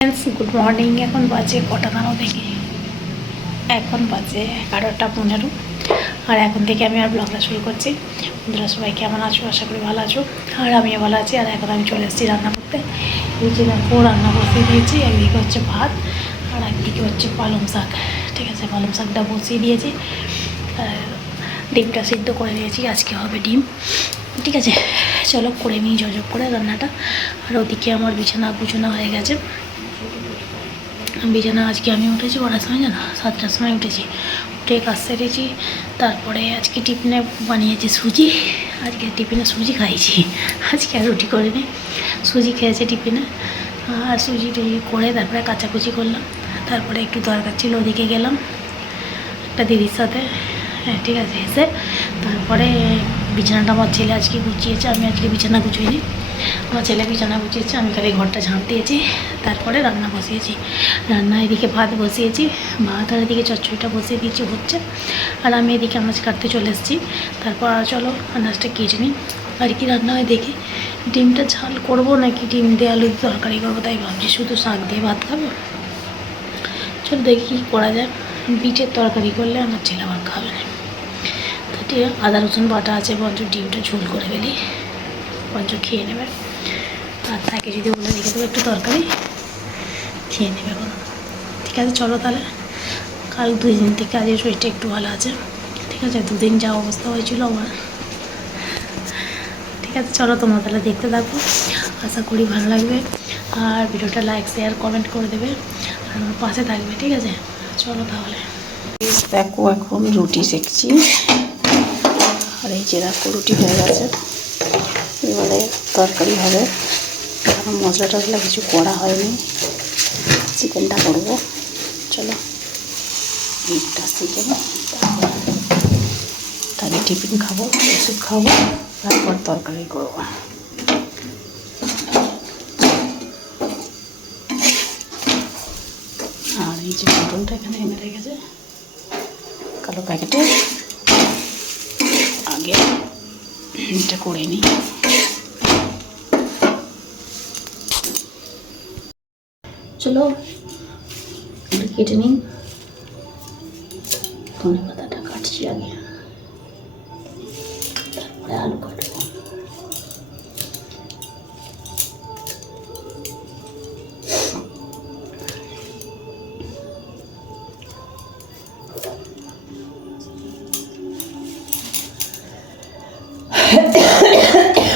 Good morning এখন বাজে কটা দাঁড়াও দেখি এখন বাজে এগারোটা পনেরো। আর এখন থেকে আমি আর ব্লগটা শুরু করছি। বন্ধুরা, সবাই কেমন আছো? আশা করি ভালো আছো। আর আমিও ভালো আছি। আর এখন আমি চলে এসেছি রান্না করতে। এই যে রান্না বসিয়ে দিয়েছি। একদিকে হচ্ছে ভাত আর একদিকে হচ্ছে পালং শাক। ঠিক আছে, পালং শাকটা বসিয়ে দিয়েছি। ডিমটা সিদ্ধ করে দিয়েছি আজকে হবে ডিম। ঠিক আছে, চলো করে নিই ঝকঝক করে রান্নাটা। আর ওদিকে আমার বিছানা গুছানো হয়ে গেছে। বিছানা আজকে আমি উঠেছি কটার সময় জানো? সাতটার সময় উঠেছি। উঠে কাজ সেরেছি, তারপরে আজকে টিফিনে বানিয়েছি সুজি, আজকে টিফিনে সুজি খাইছি। আজকে আর রুটি করিনি। সুজি খেয়েছে টিফিনে। আর সুজি টুজি করে তারপরে কাচাকুচি করলাম। তারপরে একটু দরকার ছিল ওদিকে গেলাম, একটা দিদির সাথে। হ্যাঁ ঠিক আছে, এসে তারপরে বিছানাটা আমার ছেলে আজকে গুছিয়েছে, আমি আজকে বিছানা গুছিয়েছি আমার ছেলে বিছানা গুছিয়েছে, আমি খালি ঘরটা ঝাঁপ দিয়েছি, তারপরে রান্না বসিয়েছি। রান্না এদিকে ভাত বসিয়েছি, ভাত আর এদিকে চচ্চড়িটা বসিয়ে দিয়েছি, হচ্ছে। আর আমি এদিকে আনাজ কাটতে চলে এসেছি। তারপর চলো, আনাজটা কেটে নিই। আর কি রান্না হয় দেখি। ডিমটা ঝাল করব নাকি ডিম দিয়ে আলু দিয়ে তরকারি করব? তাই ভাবছি শুধু শাক দিয়ে ভাত খাব। চলো দেখি কী করা যায়। বিটের তরকারি করলে আমার ছেলে আবার খাবে না। আছে, আদা রসুন বাটা আছে বঞ্চ ডিমটা ঝোল করে ফেলি। বঞ্চ খেয়ে নেবে। আর তাকে যদি বলে রেখে দেবো একটু তরকারি খেয়ে নেবে এখন। ঠিক আছে চলো তাহলে। কাল দুই দিন থেকে আজকে শরীরটা একটু ভালো আছে। ঠিক আছে দুদিন যা অবস্থা হয়েছিল আমার। ঠিক আছে চলো তোমরা তাহলে দেখতে থাকো। আশা করি ভালো লাগবে। আর ভিডিওটা লাইক শেয়ার কমেন্ট করে দেবে। আর আমার পাশে থাকবে ঠিক আছে? চলো তাহলে। দেখো এখন রুটি সেকছি। আর এই যে দেখো রুটি হয়ে গেছে। এবারে তরকারি হবে। এখন মশলা টশলা কিছু করা হয়নি। চিকেনটা করব। চলো। শিখে তারপর তাকে টিফিন খাব, ওষুধ খাব, তারপর তরকারি করব। আর এই যে পটলটা এখানে এনে রেখেছে। কালো প্যাকেটে। আগে এটা করে নিই চলো এটা কেটে নিই ধনে পাতাটা কাটছি আগে তারপরে আলু কাটবো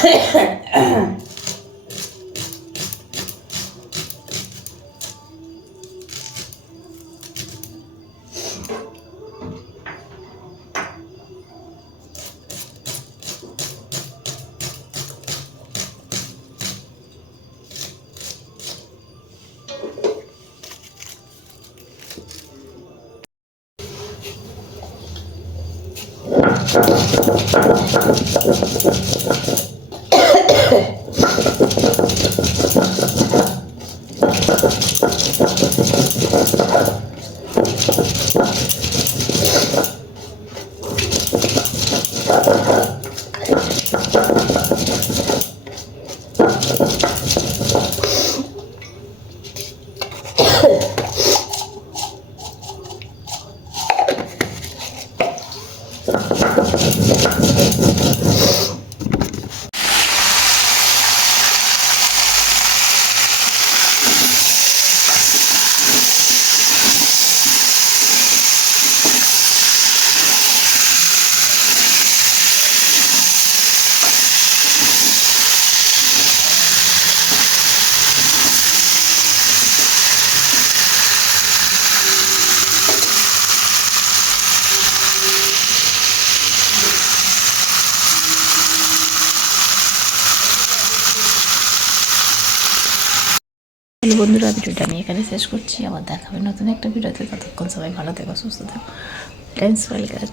Gracias. তাহলে বন্ধুরা ভিডিওটা আমি এখানে শেষ করছি। আবার দেখাবে নতুন একটা ভিডিওতে। ততক্ষণ সবাই ভালো থেকো, সুস্থ থাকো। টাইম স্মাইল করার